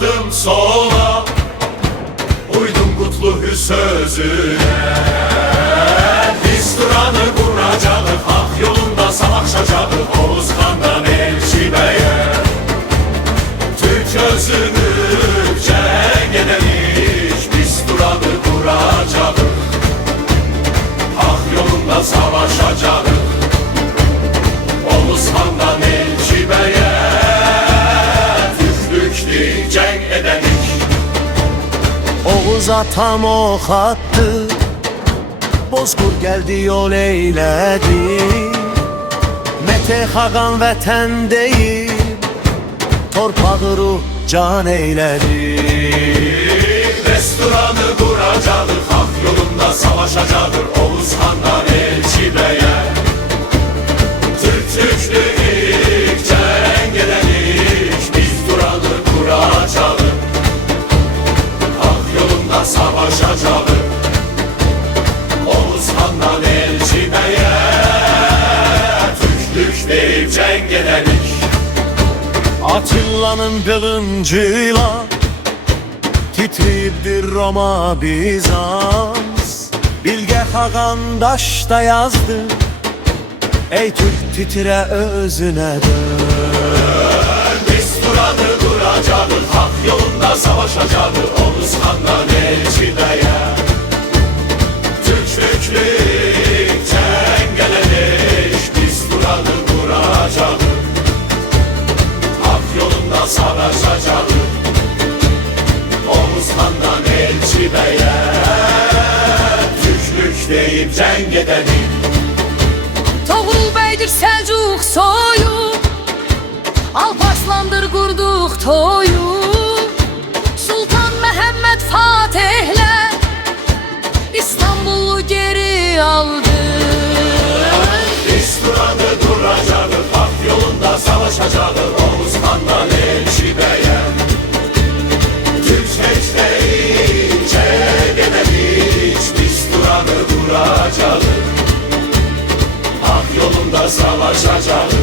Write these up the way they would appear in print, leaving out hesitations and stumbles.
baktım sola, uydum Kutlu sözüne. Biz duranı kuracağız, hak yolunda savaşacağız, Oğuz Xandan Elçibəyə. Türk özünü ceng edemiş, biz duranı kuracağız, hak yolunda savaşacağız, Oğuz Xandan Elçibəyə. Türklükdür ceng edenik. Oğuz atam ox attı, Bozqur gəldi yol eylədi. Mete Xaqan vətən deyil, torpağı ruh can eylədi. Restoranı kuracağız, hak yolunda savaşacağız, Oğuz Xandan Elçibəyə. Türklükdür ceng edenik, biz duranı kuracağız, hak yolunda savaşacağız, Oğuz Xandan Elçibəyə. Türklükdür ceng edenik. Atilla'nın qılıncıyla titribdir Roma Bizans. Bilge Xaqan daşda yazdı, ey Türk titrə özünə dön. Biz duranı kuracağız, hak yolunda savaşacağız, Oğuz Xandan Elçibəyə. Türklükdür ceng edenik, biz duranı kuracağız, hak yolunda savaşacağız, Oğuz Xandan Elçibəyə. Türklükdür ceng edenik. Toğrul beydir Selçuk soyu, Alparslandır qurduq toyu. Sultan Məhəmməd Fatihlə İstanbul'u geri aldı. Biz duranı duracağız, hak yolunda savaşacağız, Oğuz Xandan Elçibəyə. Türkçelik ceng edenik, biz duranı duracağız, hak yolunda savaşacağız,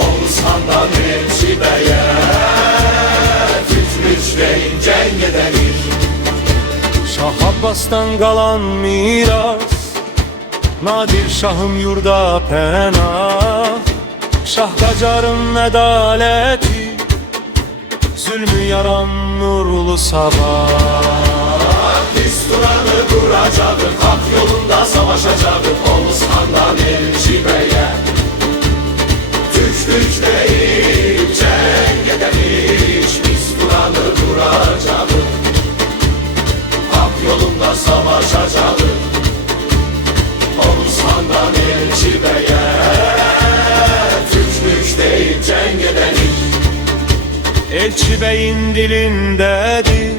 Oğuz Xandan Elçibəyə. Türklükdür ceng edenik. Şah Abbas'tan qalan miras, Nadir Şahım yurda pənah. Şah Qacarın ədaləti, zülmü yaran nurlu sabah. Biz duranı kuracağız, hak yolunda savaşacağız, Oğuz Xandan Elçibəyə. Türklükdür ceng edenik, biz duranı kuracağız, hak yolunda savaşacağız, Oğuz Xandan Elçibəyə. Türklükdür ceng edenik. Elçi beyin dilindedir,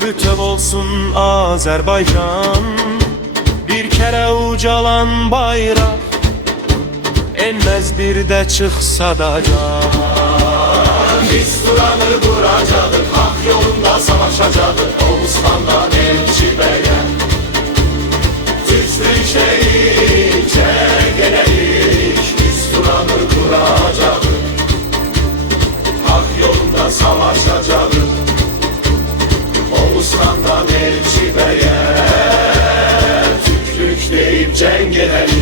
bütöv olsun Azerbaycan. Bir kere ucalan bayrak, enmez bir de çıksa da can. Biz duranı kuracağız, hak yolunda savaşacağız, Oğuz Xandan Elçibəyə. Türklükdür ceng edenik, biz duranı kuracağız, hak yolunda savaşacağız, Oğuz Xandan Elçibəyə. Türklükdür ceng edenik.